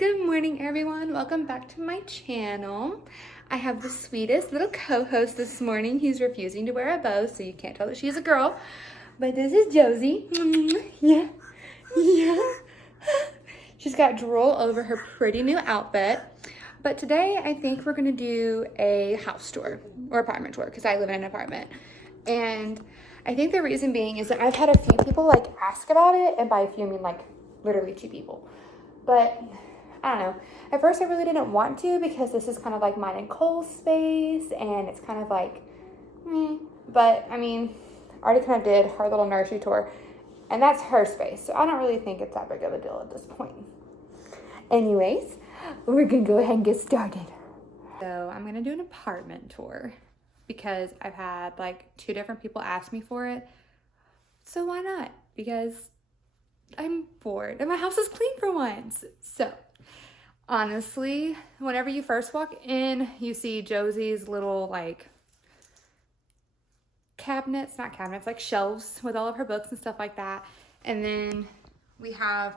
Good morning, everyone. Welcome back to my channel. I have the sweetest little co-host this morning. He's refusing to wear a bow, so you can't tell that she's a girl. But this is Josie. Yeah, yeah. She's got drool over her pretty new outfit. But today, I think we're gonna do a house tour or apartment tour because I live in an apartment. And I think the reason being is that I've had a few people ask about it, and by a few I mean literally 2 people. But I don't know. At first I really didn't want to because this is kind of like mine and Cole's space and it's kind of but I mean, I already kind of did her little nursery tour and that's her space. So I don't really think it's that big of a deal at this point. Anyways, we're gonna go ahead and get started. So I'm gonna do an apartment tour because I've had 2 different people ask me for it. So why not? Because I'm bored and my house is clean for once. So honestly, whenever you first walk in, you see Josie's little shelves with all of her books and stuff like that. And then we have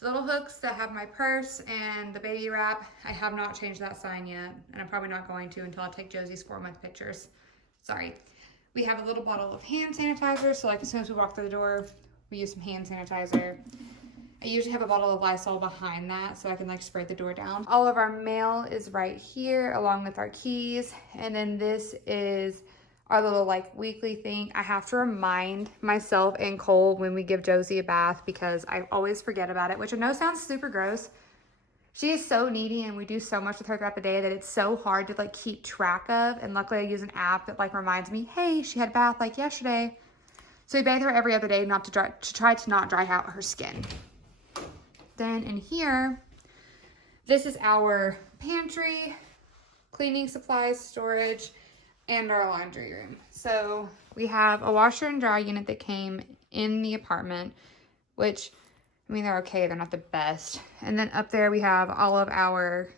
the little hooks that have my purse and the baby wrap. I have not changed that sign yet, and I'm probably not going to until I take Josie's 4-month pictures. Sorry. We have a little bottle of hand sanitizer, so as soon as we walk through the door, we use some hand sanitizer. I usually have a bottle of Lysol behind that so I can spray the door down. All of our mail is right here along with our keys. And then this is our little weekly thing. I have to remind myself and Cole when we give Josie a bath because I always forget about it, which I know sounds super gross. She is so needy and we do so much with her throughout the day that it's so hard to keep track of. And luckily I use an app that reminds me, hey, she had a bath yesterday. So we bathe her every other day to try to not dry out her skin. Then in here, this is our pantry, cleaning supplies, storage, and our laundry room. So we have a washer and dryer unit that came in the apartment, which, I mean, they're okay. They're not the best. And then up there we have all of our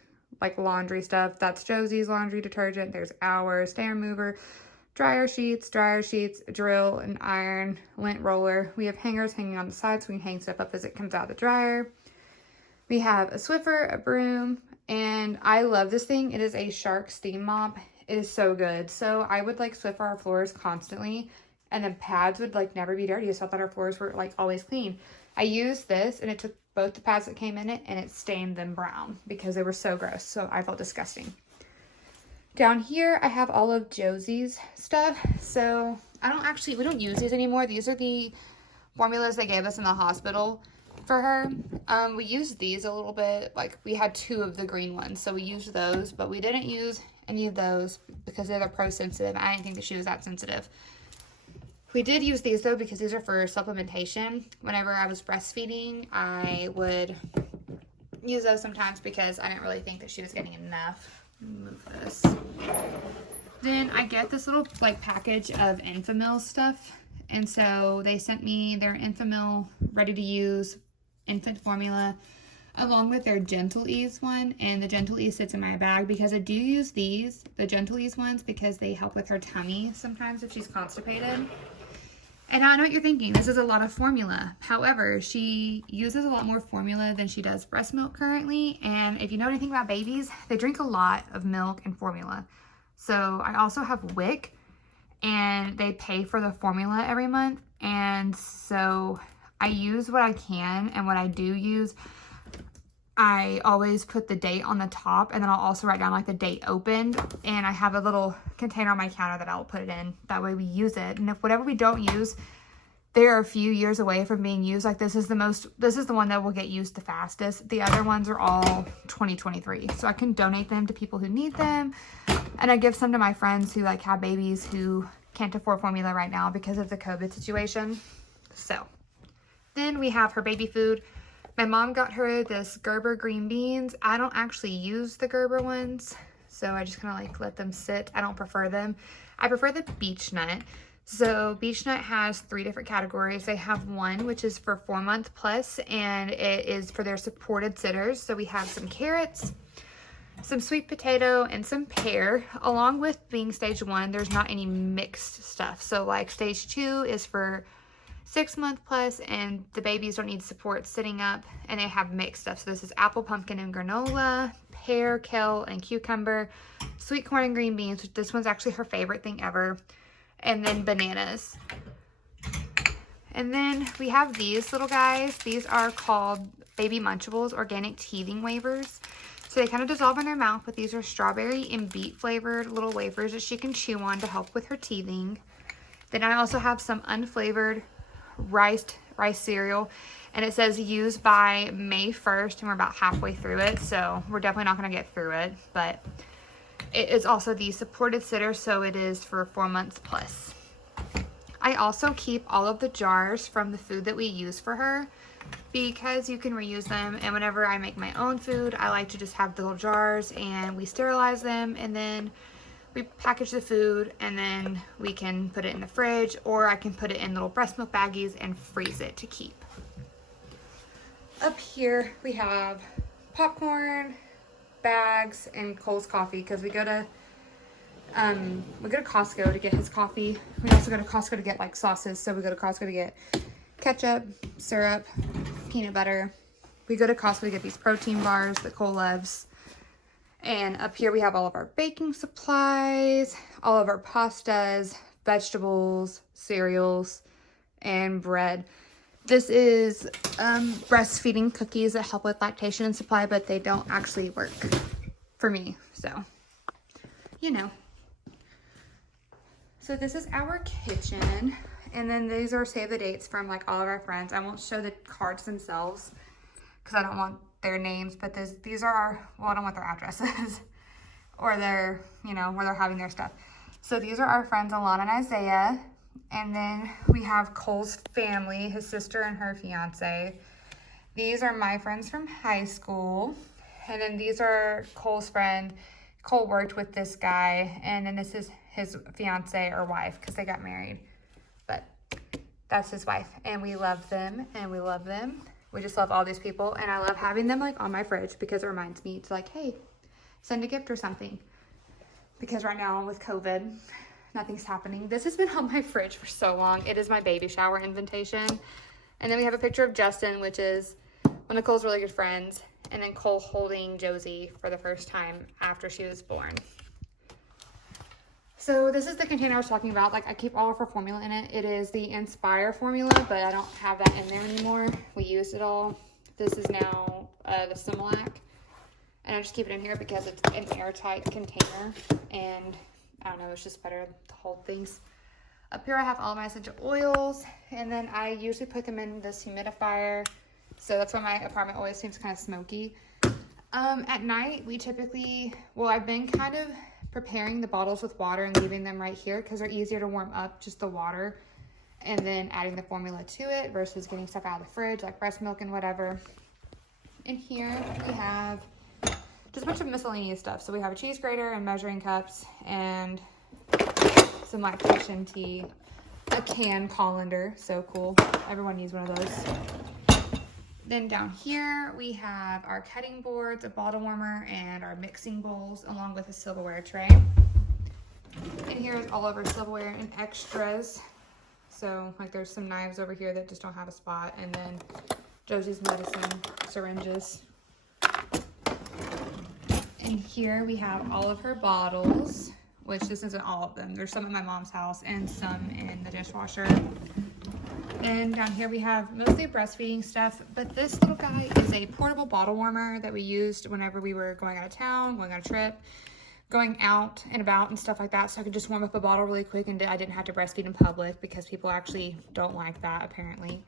laundry stuff. That's Josie's laundry detergent. There's our stain remover, dryer sheets, drill and iron, lint roller. We have hangers hanging on the side so we can hang stuff up as it comes out of the dryer. We have a Swiffer, a broom, and I love this thing. It is a Shark steam mop. It is so good. So I would Swiffer our floors constantly, and then pads would never be dirty. So I thought our floors were always clean. I used this, and it took both the pads that came in it, and it stained them brown because they were so gross. So I felt disgusting. Down here, I have all of Josie's stuff. So we don't use these anymore. These are the formulas they gave us in the hospital for her. We used these a little bit. We had 2 of the green ones, so we used those, but we didn't use any of those because they're pro sensitive. I didn't think that she was that sensitive. We did use these though because these are for supplementation. Whenever I was breastfeeding, I would use those sometimes because I didn't really think that she was getting enough. Move this. Then I get this little package of Enfamil stuff, and so they sent me their Enfamil ready to use infant formula along with their Gentle Ease one, and the Gentle Ease sits in my bag because I do use these, the Gentle Ease ones, because they help with her tummy sometimes if she's constipated. And I know what you're thinking, this is a lot of formula. However, she uses a lot more formula than she does breast milk currently, and if you know anything about babies, they drink a lot of milk and formula. So I also have WIC, and they pay for the formula every month, and so I use what I can, and what I do use, I always put the date on the top, and then I'll also write down the date opened, and I have a little container on my counter that I'll put it in. That way we use it, and if whatever we don't use, they are a few years away from being used. This is the one that will get used the fastest. The other ones are all 2023, so I can donate them to people who need them, and I give some to my friends who have babies who can't afford formula right now because of the COVID situation. So then we have her baby food. My mom got her this Gerber green beans. I don't actually use the Gerber ones, so I just kind of let them sit. I don't prefer them. I prefer the beech nut. So beech nut has 3 different categories. They have one which is for 4-month plus, and it is for their supported sitters. So we have some carrots, some sweet potato, and some pear. Along with being stage 1, there's not any mixed stuff. So stage 2 is for 6-month plus, and the babies don't need support sitting up, and they have mixed stuff. So this is apple, pumpkin, and granola, pear, kale, and cucumber, sweet corn and green beans, which this one's actually her favorite thing ever, and then bananas. And then we have these little guys. These are called Baby Munchables Organic Teething Wafers. So they kind of dissolve in their mouth, but these are strawberry and beet flavored little wafers that she can chew on to help with her teething. Then I also have some unflavored rice cereal, and it says use by May 1st, and we're about halfway through it, so we're definitely not going to get through it. But it is also the supported sitter, so it is for 4 months plus. I also keep all of the jars from the food that we use for her because you can reuse them, and whenever I make my own food, I like to just have the little jars and we sterilize them, and then we package the food, and then we can put it in the fridge, or I can put it in little breast milk baggies and freeze it to keep. Up here we have popcorn, bags, and Cole's coffee because we go to Costco to get his coffee. We also go to Costco to get like sauces, so we go to Costco to get ketchup, syrup, peanut butter. We go to Costco to get these protein bars that Cole loves. And up here we have all of our baking supplies, all of our pastas, vegetables, cereals, and bread. This is breastfeeding cookies that help with lactation and supply, but they don't actually work for me, so you know. So this is our kitchen, and then these are save the dates from like all of our friends. I won't show the cards themselves because I don't want their names, but these are our, well, I don't want their addresses or their, you know, where they're having their stuff. So these are our friends Alana and Isaiah, and then we have Cole's family, his sister and her fiance. These are my friends from high school, and then these are Cole's friend. Cole worked with this guy, and then this is his fiance or wife because they got married, but that's his wife, and we love them, and we love them. We just love all these people, and I love having them like on my fridge because it reminds me to like, hey, send a gift or something. Because right now with COVID, nothing's happening. This has been on my fridge for so long. It is my baby shower invitation. And then we have a picture of Justin, which is one of Cole's really good friends, and then Cole holding Josie for the first time after she was born. So this is the container I was talking about. Like, I keep all of her formula in it. It is the Inspire formula, but I don't have that in there anymore. We used it all. This is now the Similac. And I just keep it in here because it's an airtight container. And I don't know, it's just better to hold things. Up here I have all my essential oils. And then I usually put them in this humidifier. So that's why my apartment always seems kind of smoky. At night, we typically, well, I've been kind of preparing the bottles with water and leaving them right here because they're easier to warm up, just the water, and then adding the formula to it versus getting stuff out of the fridge like breast milk and whatever. In here we have just a bunch of miscellaneous stuff. So we have a cheese grater and measuring cups and some lactation tea, a can colander, so cool. Everyone needs one of those. Then down here, we have our cutting boards, a bottle warmer, and our mixing bowls, along with a silverware tray. And here is all of our silverware and extras. So, like, there's some knives over here that just don't have a spot, and then Josie's medicine syringes. And here we have all of her bottles, which this isn't all of them. There's some at my mom's house and some in the dishwasher. And down here we have mostly breastfeeding stuff, but this little guy is a portable bottle warmer that we used whenever we were going out of town, going on a trip, going out and about and stuff like that, so I could just warm up a bottle really quick and I didn't have to breastfeed in public because people actually don't like that apparently,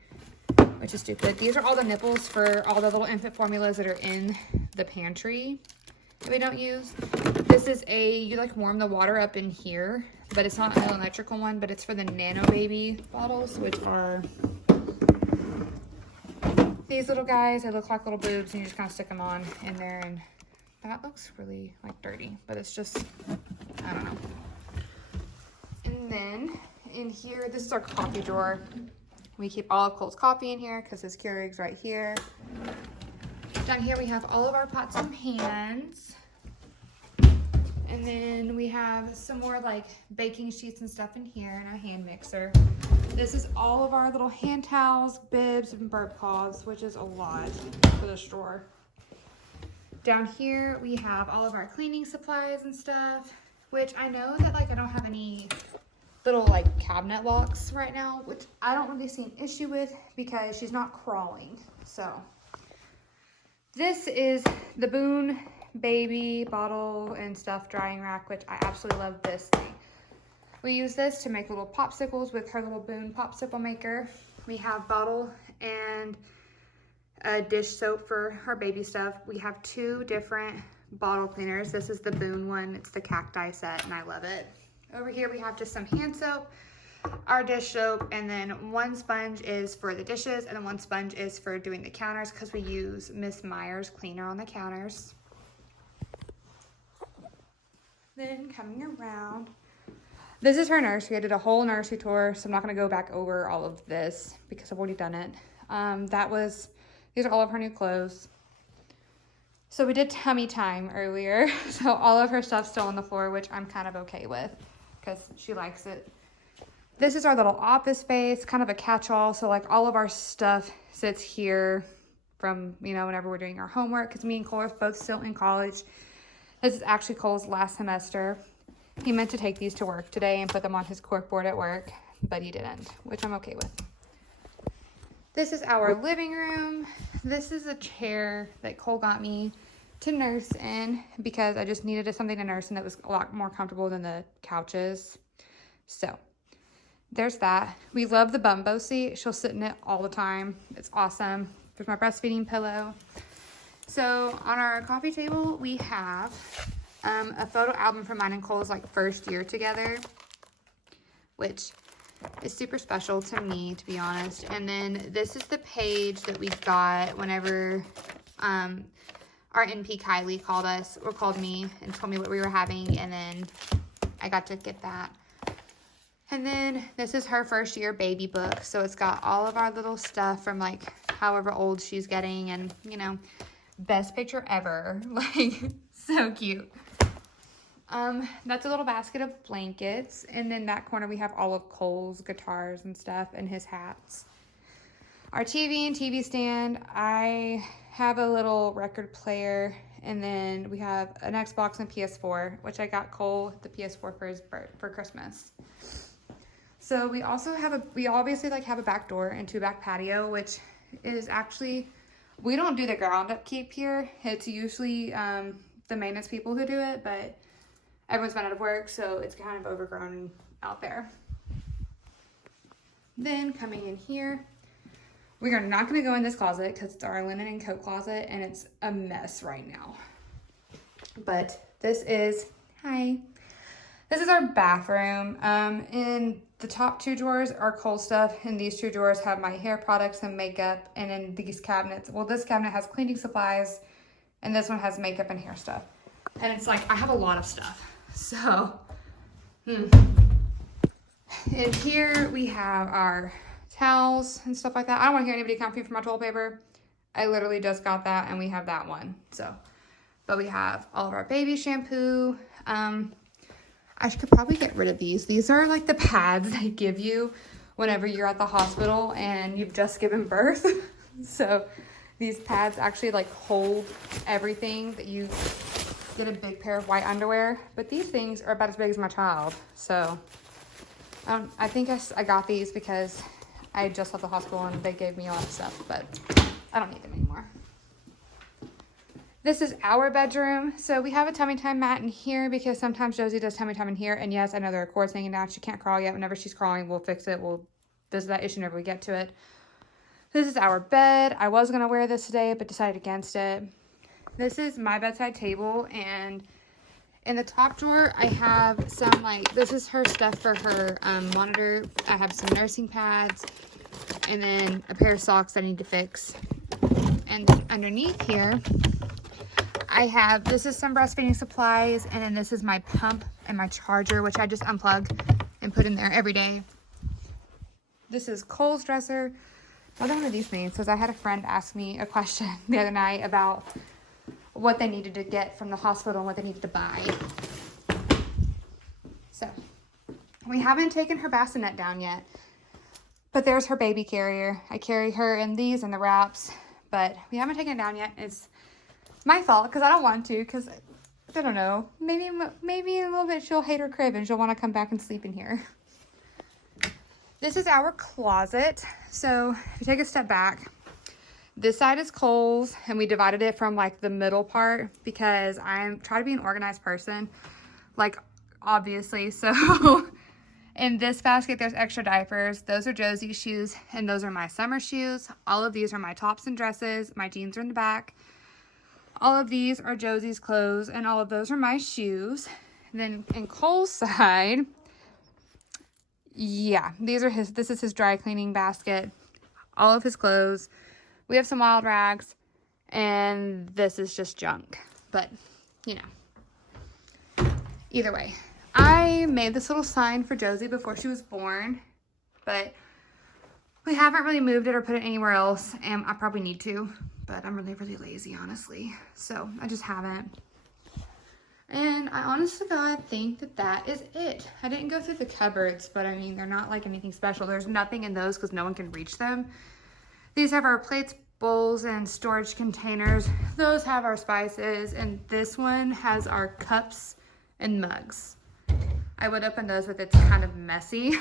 which is stupid. These are all the nipples for all the little infant formulas that are in the pantry that we don't use. This is you like warm the water up in here, but it's not an electrical one, but it's for the Nano Baby bottles, which are these little guys. They look like little boobs, and you just kind of stick them on in there, and that looks really like dirty, but it's just, I don't know. And then in here, this is our coffee drawer. We keep all of Cole's coffee in here because his Keurig's right here. Down here we have all of our pots and pans. And then we have some more like baking sheets and stuff in here, and a hand mixer. This is all of our little hand towels, bibs, and burp cloths, which is a lot for this drawer. Down here, we have all of our cleaning supplies and stuff, which I know that like I don't have any little like cabinet locks right now, which I don't really see an issue with because she's not crawling. So this is the Boone baby bottle and stuff drying rack, which I absolutely love this thing. We use this to make little popsicles with her little Boone popsicle maker. We have bottle and a dish soap for our baby stuff. We have 2 different bottle cleaners. This is the Boone one. It's the cacti set and I love it. Over here we have just some hand soap, our dish soap, and then 1 sponge is for the dishes and then 1 sponge is for doing the counters because we use Miss Meyer's cleaner on the counters. Then coming around, this is her nursery. I did a whole nursery tour, so I'm not going to go back over all of this because I've already done it. These are all of her new clothes. So we did tummy time earlier, so all of her stuff's still on the floor, which I'm kind of okay with because she likes it. This is our little office space, kind of a catch-all, so like all of our stuff sits here from, you know, whenever we're doing our homework, because me and Cole are both still in college. This is actually Cole's last semester. He meant to take these to work today and put them on his corkboard at work, but he didn't, which I'm okay with. This is our living room. This is a chair that Cole got me to nurse in because I just needed something to nurse in that was a lot more comfortable than the couches. So there's that. We love the Bumbo seat. She'll sit in it all the time. It's awesome. There's my breastfeeding pillow. So on our coffee table, we have a photo album from mine and Cole's like first year together, which is super special to me, to be honest. And then this is the page that we got whenever our NP Kylie called me and told me what we were having, and then I got to get that. And then this is her first year baby book, so it's got all of our little stuff from like however old she's getting, and you know, best picture ever. Like, so cute. That's a little basket of blankets, and then that corner we have all of Cole's guitars and stuff and his hats. Our TV and TV stand, I have a little record player, and then we have an Xbox and PS4, which I got Cole the PS4 for Christmas. So we also have we obviously like have a back door into a back patio, which is actually, we don't do the ground upkeep here. It's usually the maintenance people who do it, but everyone's been out of work, so it's kind of overgrown out there. Then coming in here, we are not going to go in this closet because it's our linen and coat closet, and it's a mess right now. But this is our bathroom. In the top 2 drawers are Cole stuff, and these 2 drawers have my hair products and makeup, and in these cabinets, well, this cabinet has cleaning supplies, and this one has makeup and hair stuff. And it's like, I have a lot of stuff. So, in here we have our towels and stuff like that. I don't want to hear anybody complain for my toilet paper. I literally just got that, and we have that one. So, but we have all of our baby shampoo. I could probably get rid of these. These are like the pads they give you whenever you're at the hospital and you've just given birth. So these pads actually like hold everything that you get a big pair of white underwear, but these things are about as big as my child. So I think I got these because I just left the hospital and they gave me a lot of stuff, but I don't need them anymore. This is our bedroom. So we have a tummy time mat in here because sometimes Josie does tummy time in here. And yes, I know there are cords hanging down. She can't crawl yet. Whenever she's crawling, we'll fix it. We'll visit that issue whenever we get to it. This is our bed. I was going to wear this today, but decided against it. This is my bedside table, and in the top drawer, I have some, like, this is her stuff for her monitor. I have some nursing pads, and then a pair of socks I need to fix. And underneath here, I have, this is some breastfeeding supplies, and then this is my pump and my charger, which I just unplug and put in there every day. This is Cole's dresser. I don't know what these mean, because I had a friend ask me a question the other night about what they needed to get from the hospital and what they needed to buy. So, we haven't taken her bassinet down yet. But there's her baby carrier. I carry her in these and the wraps, but we haven't taken it down yet. It's my fault because I don't want to, because I don't know. Maybe in a little bit she'll hate her crib and she'll want to come back and sleep in here. This is our closet. So if you take a step back, this side is Kohl's, and we divided it from like the middle part because I'm trying to be an organized person, like obviously. So in this basket, there's extra diapers. Those are Josie's shoes, and those are my summer shoes. All of these are my tops and dresses. My jeans are in the back. All of these are Josie's clothes, and all of those are my shoes. Then in Kohl's side, yeah, this is his dry cleaning basket. All of his clothes. We have some wild rags, and this is just junk. But, you know, either way. I made this little sign for Josie before she was born, but we haven't really moved it or put it anywhere else, and I probably need to, but I'm really, really lazy, honestly. So I just haven't. And I honest to God think that that is it. I didn't go through the cupboards, but I mean, they're not like anything special. There's nothing in those because no one can reach them. These have our plates, bowls, and storage containers. Those have our spices, and this one has our cups and mugs. I would open those, but it's kind of messy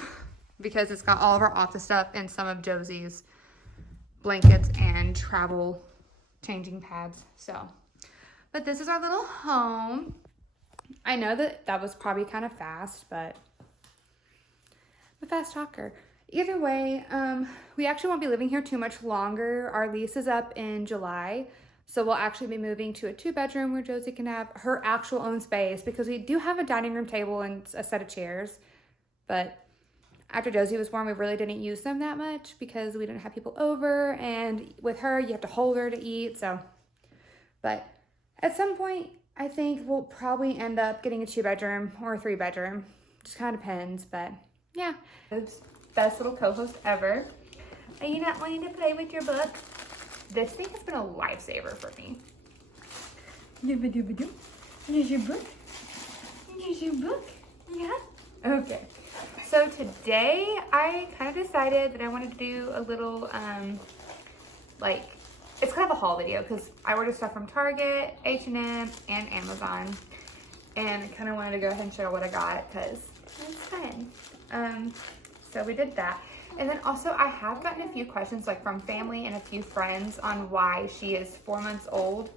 because it's got all of our office stuff and some of Josie's blankets and travel changing pads. So, but this is our little home. I know that was probably kind of fast, but I'm a fast talker. Either way, we actually won't be living here too much longer. Our lease is up in July. So we'll actually be moving to a 2-bedroom where Josie can have her actual own space, because we do have a dining room table and a set of chairs. But after Josie was born, we really didn't use them that much because we didn't have people over. And with her, you have to hold her to eat. So, but at some point, I think we'll probably end up getting a 2-bedroom or a 3-bedroom. Just kind of depends, but yeah. Best little co-host ever. Are you not wanting to play with your book? This thing has been a lifesaver for me. Dooba-dooba-doo. Here's your book. Here's your book. Yeah? Okay. So today I kind of decided that I wanted to do a little, it's kind of a haul video because I ordered stuff from Target, H&M, and Amazon. And I kind of wanted to go ahead and show what I got because it's fun. So we did that. And then also I have gotten a few questions like from family and a few friends on why she is 4 months old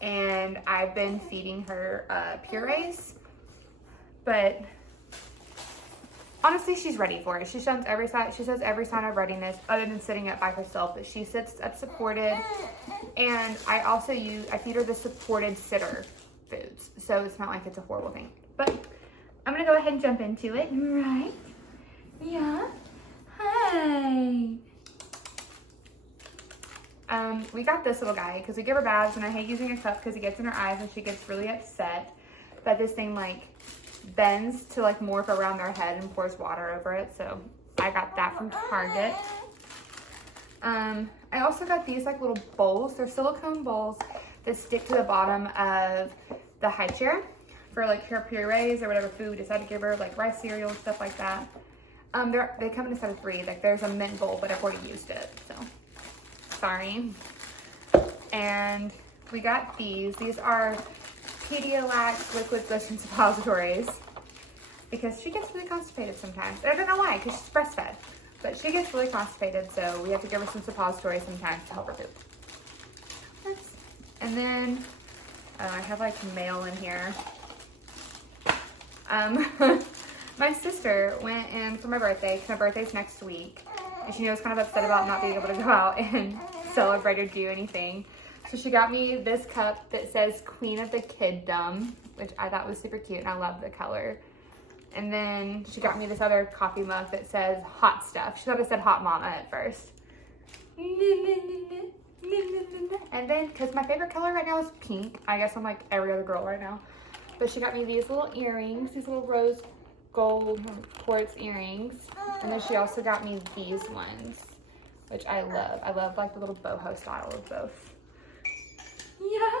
and I've been feeding her purees. But honestly, she's ready for it. She shows every sign of readiness other than sitting up by herself, but she sits up supported. And I feed her the supported sitter foods. So it's not like it's a horrible thing. But I'm gonna go ahead and jump into it. Right? Yeah. Hi. We got this little guy because we give her baths, and I hate using a cup because he gets in her eyes and she gets really upset that this thing like bends to like morph around their head and pours water over it. So I got that from Target. I also got these like little bowls. They're silicone bowls that stick to the bottom of the high chair for like her purees or whatever food we decide to give her, like rice cereal and stuff like that. They come in a set of 3. Like there's a mint bowl, but I've already used it, so sorry. And we got these. These are Pedialyte liquid cushion suppositories because she gets really constipated sometimes. I don't know why, because she's breastfed, but she gets really constipated, so we have to give her some suppositories sometimes to help her poop. Oops. And then I have like mail in here. My sister went in for my birthday, because my birthday's next week, and she was kind of upset about not being able to go out and celebrate or do anything. So she got me this cup that says Queen of the Kiddom, which I thought was super cute, and I love the color. And then she got me this other coffee mug that says Hot Stuff. She thought it said Hot Mama at first. And then, because my favorite color right now is pink. I guess I'm like every other girl right now. But she got me these little earrings, these little rose gold quartz earrings. And then she also got me these ones, which I love. I love like the little boho style of both. Yeah.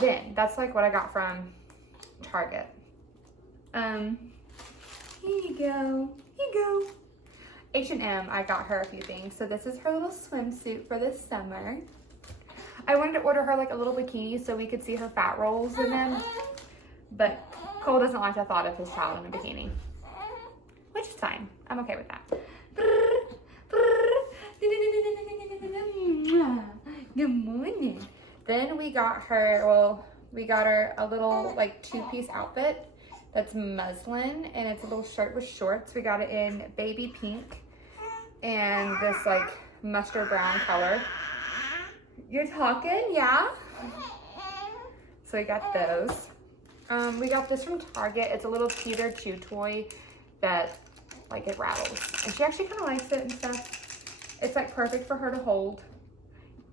Then that's like what I got from Target. Here you go. H&M, I got her a few things. So this is her little swimsuit for this summer. I wanted to order her like a little bikini so we could see her fat rolls in them. But Cole doesn't like the thought of his child in a bikini. Which is fine. I'm okay with that. Good morning. Then we got her, a little like two-piece outfit that's muslin, and it's a little shirt with shorts. We got it in baby pink and this like mustard brown color. You're talking? Yeah? So we got those. We got this from Target. It's a little Peter chew toy that like it rattles. And she actually kind of likes it and stuff. It's like perfect for her to hold.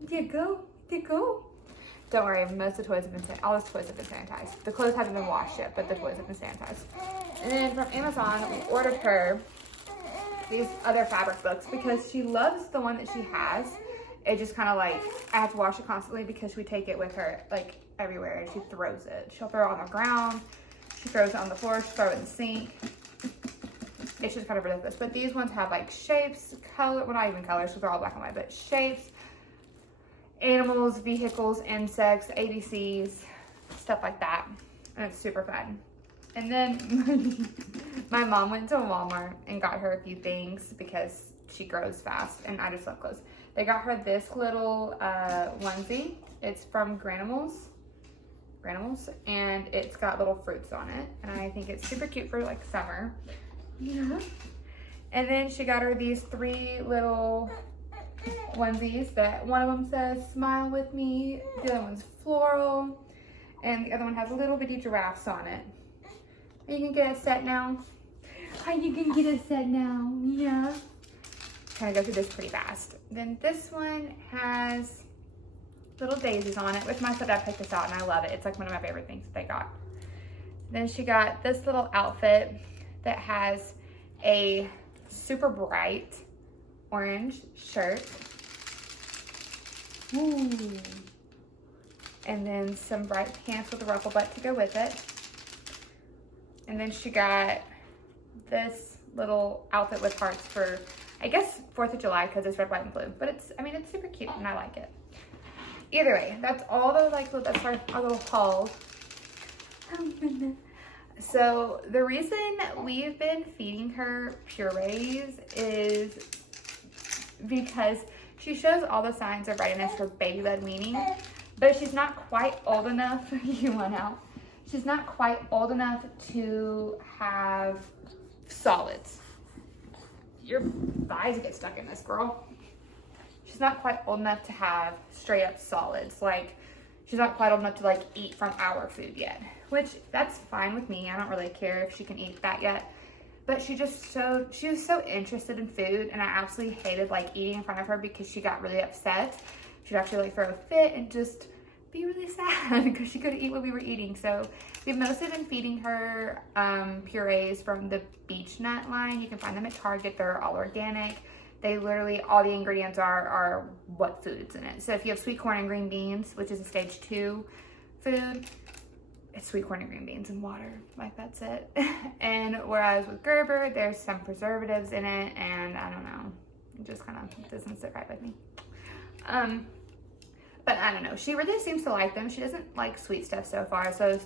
There you go. There you go. Don't worry, most of the toys have been all the toys have been sanitized. The clothes haven't been washed yet, but the toys have been sanitized. And then from Amazon, we ordered her these other fabric books because she loves the one that she has. It just kind of like, I have to wash it constantly because we take it with her like everywhere and she throws it. She'll throw it on the ground. She throws it on the floor. She'll throw it in the sink. It's just kind of ridiculous. But these ones have like shapes, color, well not even colors because they're all black and white, but shapes, animals, vehicles, insects, ABCs, stuff like that. And it's super fun. And then my mom went to Walmart and got her a few things because she grows fast and I just love clothes. They got her this little onesie. It's from Granimals, and it's got little fruits on it. And I think it's super cute for like summer. Yeah. And then she got her these 3 little onesies that one of them says smile with me, the other one's floral, and the other one has little bitty giraffes on it. Are you gonna get a set now? Are you gonna get a set now? Yeah. Kind of go through this pretty fast. Then this one has little daisies on it, which my stepdad picked this out and I love it. It's like one of my favorite things that they got. Then she got this little outfit that has a super bright orange shirt. Ooh. And then some bright pants with a ruffle butt to go with it. And then she got this little outfit with hearts for, I guess, 4th of July because it's red, white, and blue. But it's, I mean, it's super cute and I like it. Either way, that's all the, like, that's our little haul. So the reason we've been feeding her purees is because she shows all the signs of readiness for baby led weaning, but she's not quite old enough. You went out. She's not quite old enough to have solids. Your thighs get stuck in this, girl. She's not quite old enough to have straight up solids. Like, she's not quite old enough to like eat from our food yet, which that's fine with me. I don't really care if she can eat that yet. But she was so interested in food, and I absolutely hated like eating in front of her because she got really upset. She'd actually like throw a fit and just be really sad because she couldn't eat what we were eating. So we've mostly been feeding her purees from the beech nut line. You can find them at Target. They're all organic. They literally, all the ingredients are what food's in it. So if you have sweet corn and green beans, which is a stage 2 food, it's sweet corn and green beans and water, like that's it. And whereas with Gerber, there's some preservatives in it, and I don't know, it just kind of doesn't sit right with me. But I don't know, she really seems to like them. She doesn't like sweet stuff so far. So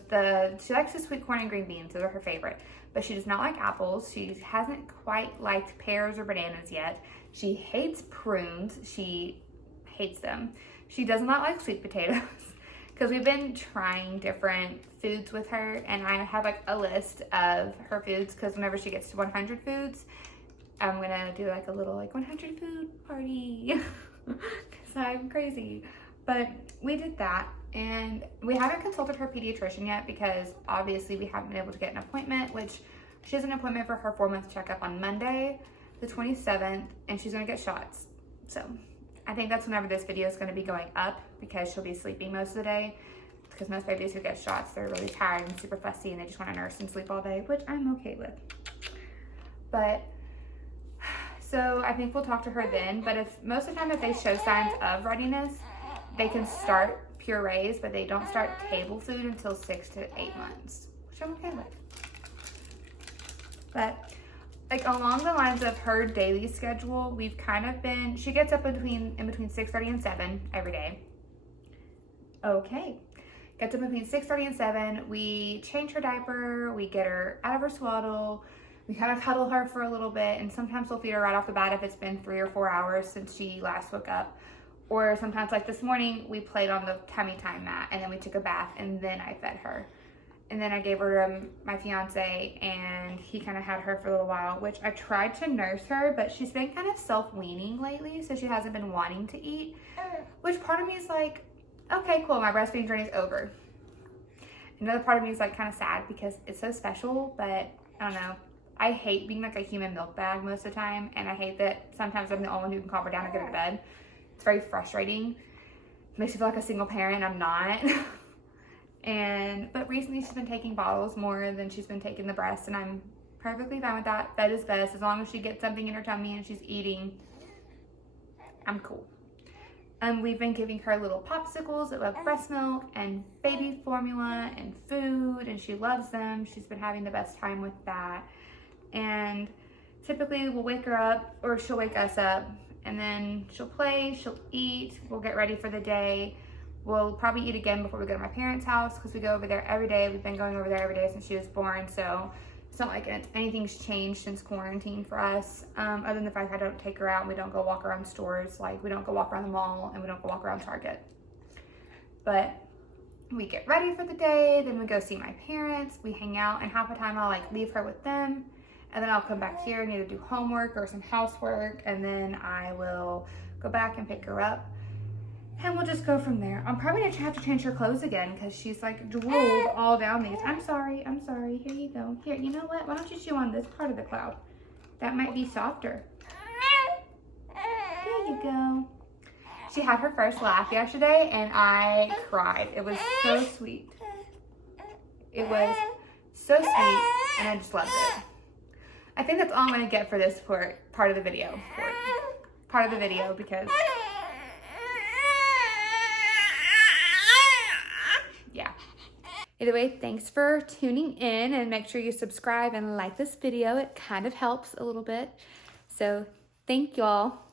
she likes the sweet corn and green beans, those are her favorite. But she does not like apples. She hasn't quite liked pears or bananas yet. She hates prunes. She hates them. She does not like sweet potatoes because we've been trying different foods with her, and I have like a list of her foods because whenever she gets to 100 foods, I'm gonna do like a little like 100 food party because I'm crazy. But we did that, and we haven't consulted her pediatrician yet because obviously we haven't been able to get an appointment, which she has an appointment for her 4-month checkup on Monday, the 27th, and she's gonna get shots. So I think that's whenever this video is gonna be going up because she'll be sleeping most of the day, because most babies who get shots, they're really tired and super fussy and they just wanna nurse and sleep all day, which I'm okay with. But, so I think we'll talk to her then, but if most of the time if they show signs of readiness, they can start purees, but they don't start table food until 6 to 8 months, which I'm okay with. But like along the lines of her daily schedule, we've kind of been, she gets up in between 6:30 and 7 every day. Okay. Gets up between 6:30 and 7. We change her diaper, we get her out of her swaddle, we kind of cuddle her for a little bit, and sometimes we'll feed her right off the bat if it's been 3 or 4 hours since she last woke up. Or sometimes, like this morning, we played on the tummy time mat, and then we took a bath, and then I fed her. And then I gave her to my fiance, and he kind of had her for a little while, which I tried to nurse her, but she's been kind of self-weaning lately, so she hasn't been wanting to eat, which part of me is like, okay, cool, my breastfeeding journey is over. Another part of me is like kind of sad because it's so special, but I don't know. I hate being like a human milk bag most of the time, and I hate that sometimes I'm the only one who can calm her down and get her to bed. It's very frustrating. Makes me feel like a single parent. I'm not. But recently she's been taking bottles more than she's been taking the breast, and I'm perfectly fine with that. That is best. As long as she gets something in her tummy and she's eating, I'm cool. We've been giving her little popsicles that love breast milk and baby formula and food, and she loves them. She's been having the best time with that. And typically we'll wake her up, or she'll wake us up, and then she'll play, she'll eat, we'll get ready for the day. We'll probably eat again before we go to my parents' house because we go over there every day. We've been going over there every day since she was born, so it's not like anything's changed since quarantine for us, other than the fact I don't take her out and we don't go walk around stores. Like, we don't go walk around the mall and we don't go walk around Target. But we get ready for the day, then we go see my parents, we hang out, and half the time I'll like leave her with them, and then I'll come back here and either do homework or some housework, and then I will go back and pick her up, and we'll just go from there. I'm probably gonna have to change her clothes again because she's like drooled all down these. I'm sorry. Here you go. Here, you know what? Why don't you chew on this part of the cloud? That might be softer. There you go. She had her first laugh yesterday and I cried. It was so sweet. It was so sweet and I just loved it. I think that's all I'm gonna get for this part of the video. Because yeah. Either way, thanks for tuning in, and make sure you subscribe and like this video. It kind of helps a little bit. So thank y'all.